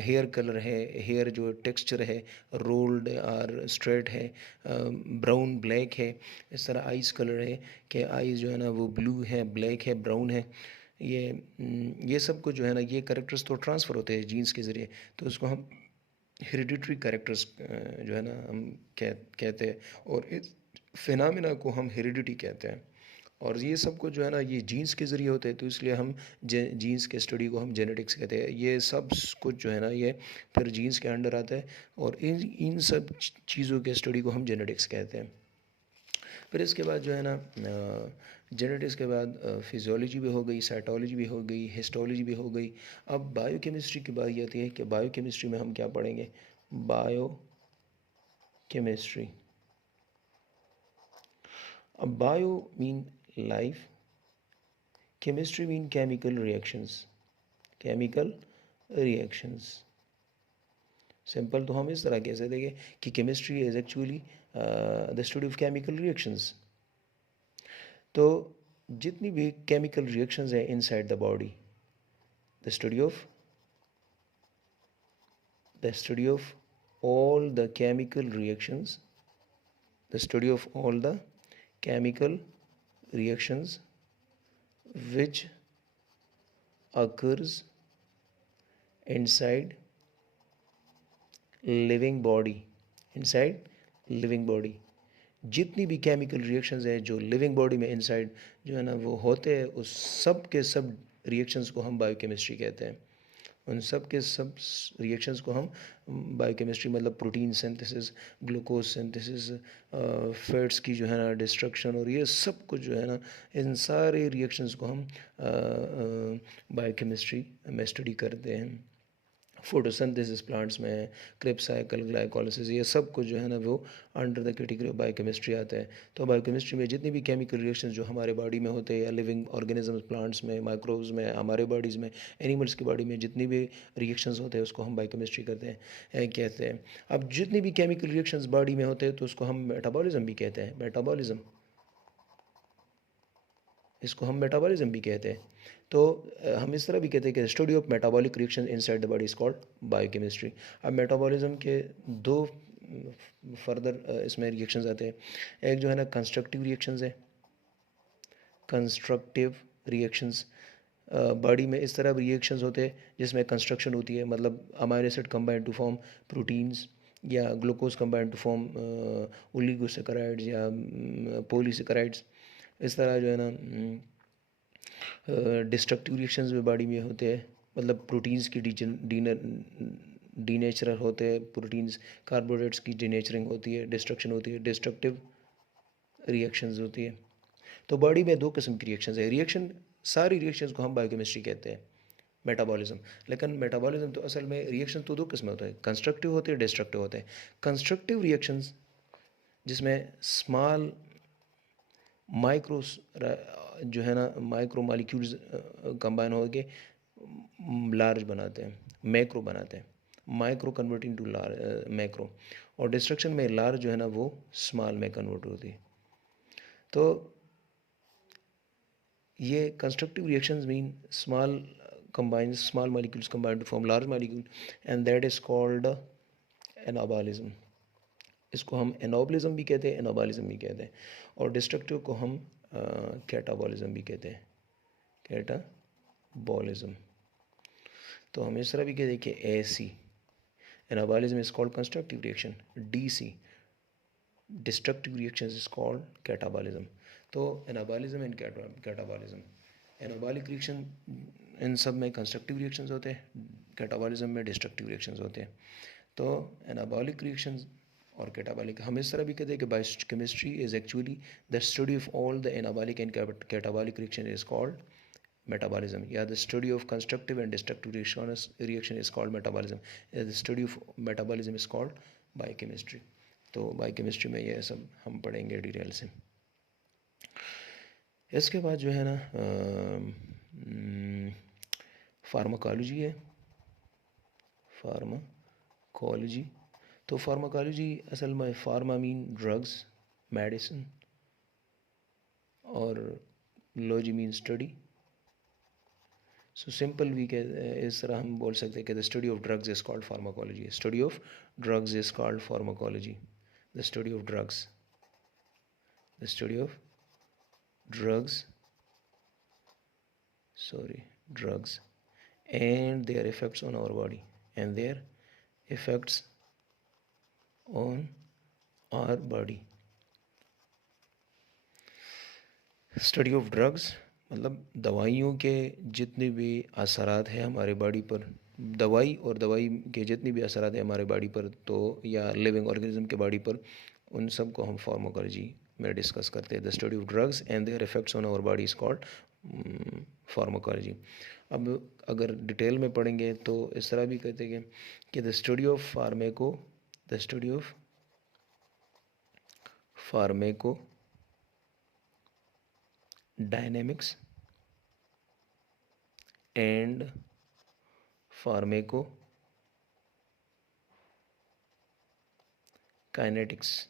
हेयर कलर है, हेयर जो टेक्सचर है, रोल्ड और स्ट्रेट है, ब्राउन ब्लैक है, इस तरह आइज़ कलर है कि आइज़ जो है ना वो ब्लू है, ब्लैक है, ब्राउन है, ये सब कुछ जो है ना, ये कैरेक्टर्स तो ट्रांसफ़र होते हैं जीन्स के ज़रिए, तो उसको हम हेरिडिटरी कैरेक्टर्स जो है ना हम कहते हैं, और इस फिनोमेना को हम हेरिडिटी कहते हैं। और ये सब कुछ जो है ना ये जीन्स के ज़रिए होते हैं, तो इसलिए हम जीन्स के स्टडी को हम जेनेटिक्स कहते हैं। ये सब कुछ जो है ना ये फिर जीन्स के अंडर आता है, और इन इन सब चीज़ों के स्टडी को हम जेनेटिक्स कहते हैं। फिर इसके बाद जो है ना जेनेटिक्स के बाद फिजियोलॉजी भी हो गई, साइटोलॉजी भी हो गई, हिस्टोलॉजी भी हो गई। अब बायोकेमिस्ट्री की बात आती है कि बायोकेमिस्ट्री में हम क्या पढ़ेंगे। बायोकेमिस्ट्री, अब bio mean life, chemistry mean chemical reactions, chemical reactions. Simple तो हम इस तरह कह सकते हैं कि chemistry is actually the study of chemical reactions. तो जितनी भी केमिकल रिएक्शंस हैं inside the body, the study of all the chemical reactions, the study of all the chemical reactions which occurs inside living body, inside living body। जितनी भी chemical reactions हैं जो living body में inside जो है ना वो होते हैं, उस सब के सब रिएक्शंस को हम बायोकेमिस्ट्री कहते हैं। उन सब के सब रिएक्शंस को हम बायोकेमिस्ट्री, मतलब protein synthesis, glucose synthesis, fats की जो है ना डिस्ट्रक्शन, और ये सब कुछ जो है ना इन सारे रिएक्शंस को हम बायोकेमिस्ट्री में स्टडी करते हैं। फोटोसिंथेसिस प्लांट्स में, क्रेब्स साइकिल, ग्लाइकोलाइसिस, ये सब कुछ जो है ना वो under the category of biochemistry आता है। तो बायोकेमिस्ट्री में जितनी भी केमिकल रिएक्शंस जो हमारे बॉडी में होते हैं, या लिविंग ऑर्गेनिजम्स, प्लांट्स में, माइक्रोब्स में, हमारे बॉडीज़ में, एनिमल्स की बॉडी में जितनी भी रिएक्शंस होते हैं उसको हम बायोकेमिस्ट्री कहते हैं। अब जितनी भी केमिकल रिएक्शंस बॉडी में होते हैं तो उसको हम मेटाबॉलिज्म भी कहते हैं, मेटाबॉलिज्म, इसको हम मेटाबॉलिज्म भी कहते हैं। तो हम इस तरह भी कहते हैं कि study of metabolic reaction inside the body is called biochemistry. अब मेटाबॉलिज्म के दो फर्दर इसमें रिएक्शंस आते हैं। एक जो है ना कंस्ट्रक्टिव रिएक्शंस है, कंस्ट्रक्टिव रिएक्शंस बॉडी में इस तरह रिएक्शंस होते हैं जिसमें कंस्ट्रक्शन होती है, मतलब amino acid combine to form proteins, या glucose combine to form oligosaccharides या पॉलीसैकेराइड्स। इस तरह जो है ना डिस्ट्रक्टिव रिएक्शंस भी बॉडी में होते हैं, मतलब प्रोटीन्स की डीनेचरल होते हैं, प्रोटीन्स कार्बोहाइड्रेट्स की डीनेचरिंग होती है, डिस्ट्रक्शन होती है, डिस्ट्रक्टिव रिएक्शंस होती है। तो बॉडी में दो किस्म की रिएक्शंस है। रिएक्शन, सारी रिएक्शंस को हम बायोकेमिस्ट्री कहते हैं, मेटाबॉलिज्म। लेकिन मेटाबॉलिज्म तो असल में रिएक्शन तो दो किस्म होते हैं, कंस्ट्रक्टिव होते हैं, डिस्ट्रक्टिव होते हैं। कंस्ट्रक्टिव रिएक्शंस जिसमें स्मॉल माइक्रो जो है ना माइक्रो मॉलिक्यूल्स कंबाइन हो के लार्ज बनाते हैं, मैक्रो बनाते हैं, माइक्रो कन्वर्टिंग टू मैक्रो। और डिस्ट्रक्शन में लार्ज जो है ना वो स्मॉल में कन्वर्ट होती है। तो ये constructive reactions mean small molecules combine to form large molecule, and that is called anabolism. इसको हम एनाबॉलिज्म भी कहते हैं, एनाबॉलिज्म भी कहते हैं। और डिस्ट्रक्टिव को हम कैटाबॉलिज्म भी कहते हैं, कैटाबॉलिज्म। तो हम इस तरह भी कहते हैं कि AC anabolism is called constructive reaction, DC destructive reaction is called catabolism. तो anabolism and catabolism, anabolic reaction इन सब में कंस्ट्रक्टिव रिएक्शंस होते हैं, कैटाबॉलिज्म में डिस्ट्रक्टिव रिएक्शंस होते हैं। तो एनाबॉलिक रिएक्शंस और कैटाबॉलिक, हम इस तरह भी कहते हैं कि biochemistry is actually the study of all the anabolic and catabolic reaction is called metabolism, या the study of constructive and destructive reaction is called metabolism, the study of metabolism is called biochemistry. तो biochemistry में ये सब हम पढ़ेंगे detail से। इसके बाद जो है ना फार्माकोलॉजी है, फार्माकोलॉजी। तो फार्माकोलॉजी असल में फार्मा मीन ड्रग्स, मेडिसिन, और logy mean study. So simple we के इस तरह हम बोल सकते हैं कि the study of drugs is called pharmacology, study of drugs is called pharmacology, the study of drugs, the study of drugs drugs and their effects on our body, and their effects on our body. Study of drugs मतलब दवाइयों के जितने भी असरात हैं हमारे body पर, दवाई और दवाई के जितनी भी असरात हैं हमारे बॉडी पर, तो या लिविंग ऑर्गेनिज्म के बॉडी पर, उन सब को हम फार्माकोलॉजी में डिस्कस करते हैं. The study of drugs and their effects on our body is called pharmacology. अब अगर डिटेल में पढ़ेंगे तो इस तरह भी कहते हैं कि the study of pharmaco dynamics and pharmaco kinetics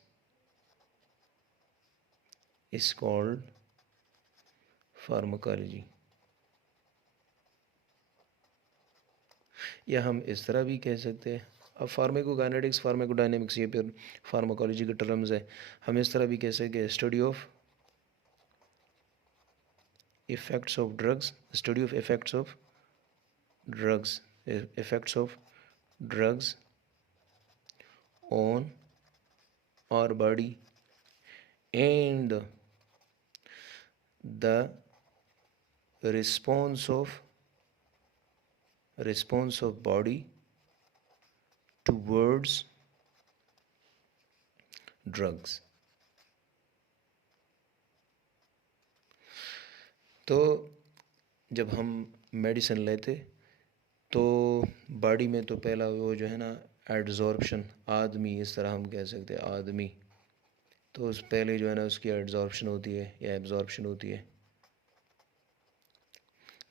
is called pharmacology. या हम इस तरह भी कह सकते हैं, अब फार्मेकोकाइनेटिक्स, फार्मेकोडायनेमिक्स ये फिर फार्माकोलॉजी के टर्म्स है. हम इस तरह भी कह सकते हैं study of effects of drugs, study of effects of drugs on our body and the response of body towards drugs. तो जब हम मेडिसिन लेते तो बॉडी में तो पहला वो जो है ना एड्जॉर्प्शन, आदमी इस तरह हम कह सकते हैं आदमी, तो उस पहले जो है ना उसकी एड्जॉर्प्शन होती है या एब्जॉर्प्शन होती है.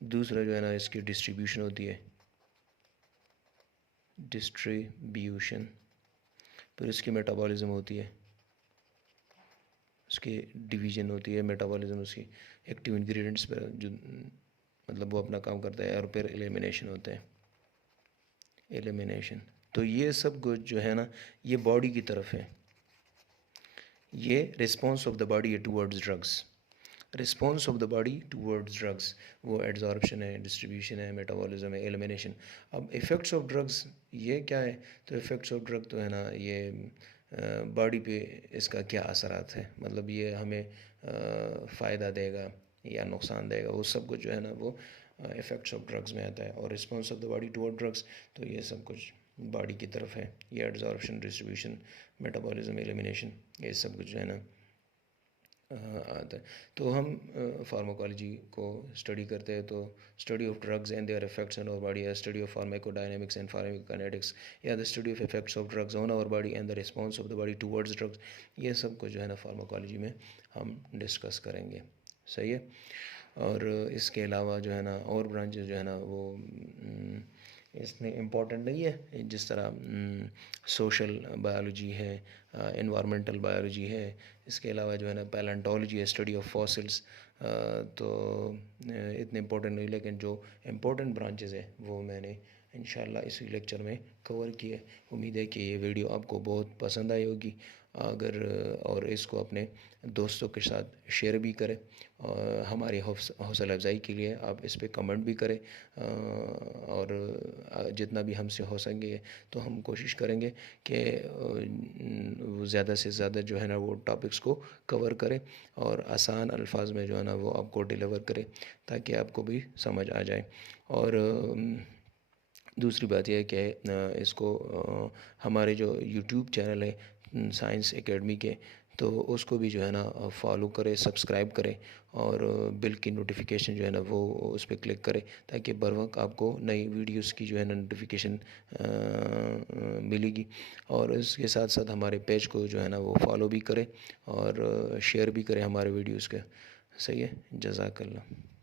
दूसरा जो है ना इसकी डिस्ट्रीब्यूशन होती है, डिस्ट्रीब्यूशन. फिर इसकी मेटाबॉलिज्म होती है, उसकी डिवीज़न होती है, मेटाबॉलिज्म उसकी एक्टिव इंग्रेडिएंट्स पर जो मतलब वो अपना काम करता है, और फिर एलिमिनेशन होता है, एलिमिनेशन. तो ये सब कुछ जो है ना ये बॉडी की तरफ है. ये response of the body towards drugs, response of the body towards drugs, वो एड्जॉर्प्शन है, डिस्ट्रीब्यूशन है, मेटाबॉलिज्म है, एलिमिनेशन. अब इफ़ेक्ट्स ऑफ ड्रग्स ये क्या है? तो इफ़ेक्ट्स ऑफ ड्रग तो है ना ये बॉडी पे इसका क्या असरात है, मतलब ये हमें फ़ायदा देगा या नुकसान देगा, वो सब कुछ जो है ना वो इफ़ेक्ट्स ऑफ ड्रग्स में आता है. और response of the body toward drugs, तो ये सब कुछ बॉडी की तरफ है. ये एब्जॉर्प्शन, डिस्ट्रीब्यूशन, मेटाबॉलिज्म, एलिमिनेशन, ये सब कुछ जो है ना आता है. तो हम फार्माकोलॉजी को स्टडी करते हैं, तो study of drugs and their effects on our body, या study of pharmacodynamics and pharmacokinetics, या the study of effects of drugs on our body and the response of the body towards drugs, ये सब कुछ जो है ना pharmacology में हम डिस्कस करेंगे. सही है. और इसके अलावा जो है ना और ब्रांचेस जो है ना वो इसमें इम्पॉर्टेंट नहीं है, जिस तरह सोशल बायोलॉजी है, एनवायरमेंटल बायोलॉजी है. इसके अलावा जो है ना पैलेंटोलॉजी है, स्टडी ऑफ फॉसिल्स. तो इतने इम्पोर्टेंट नहीं, लेकिन जो इम्पोर्टेंट ब्रांचेस है वो मैंने इंशाल्लाह इसी लेक्चर में कवर किए. उम्मीद है कि ये वीडियो आपको बहुत पसंद आई होगी. अगर और इसको अपने दोस्तों के साथ शेयर भी करें. हमारी हौसला अफजाई के लिए आप इस पर कमेंट भी करें, और जितना भी हमसे हो सकेंगे तो हम कोशिश करेंगे कि ज़्यादा से ज़्यादा जो है ना वो टॉपिक्स को कवर करें और आसान अल्फाज में जो है ना वो आपको डिलीवर करें, ताकि आपको भी समझ आ जाए. और दूसरी बात यह है कि इसको हमारे जो यूट्यूब चैनल है साइंस एकेडमी के, तो उसको भी जो है ना फॉलो करें, सब्सक्राइब करें, और बिल की नोटिफिकेशन जो है ना वो उस पर क्लिक करें, ताकि बर वक्त आपको नई वीडियोस की जो है ना नोटिफिकेशन मिलेगी. और इसके साथ साथ हमारे पेज को जो है ना वो फॉलो भी करें और शेयर भी करें हमारे वीडियोस के. सही है. जज़ाकल्लाह.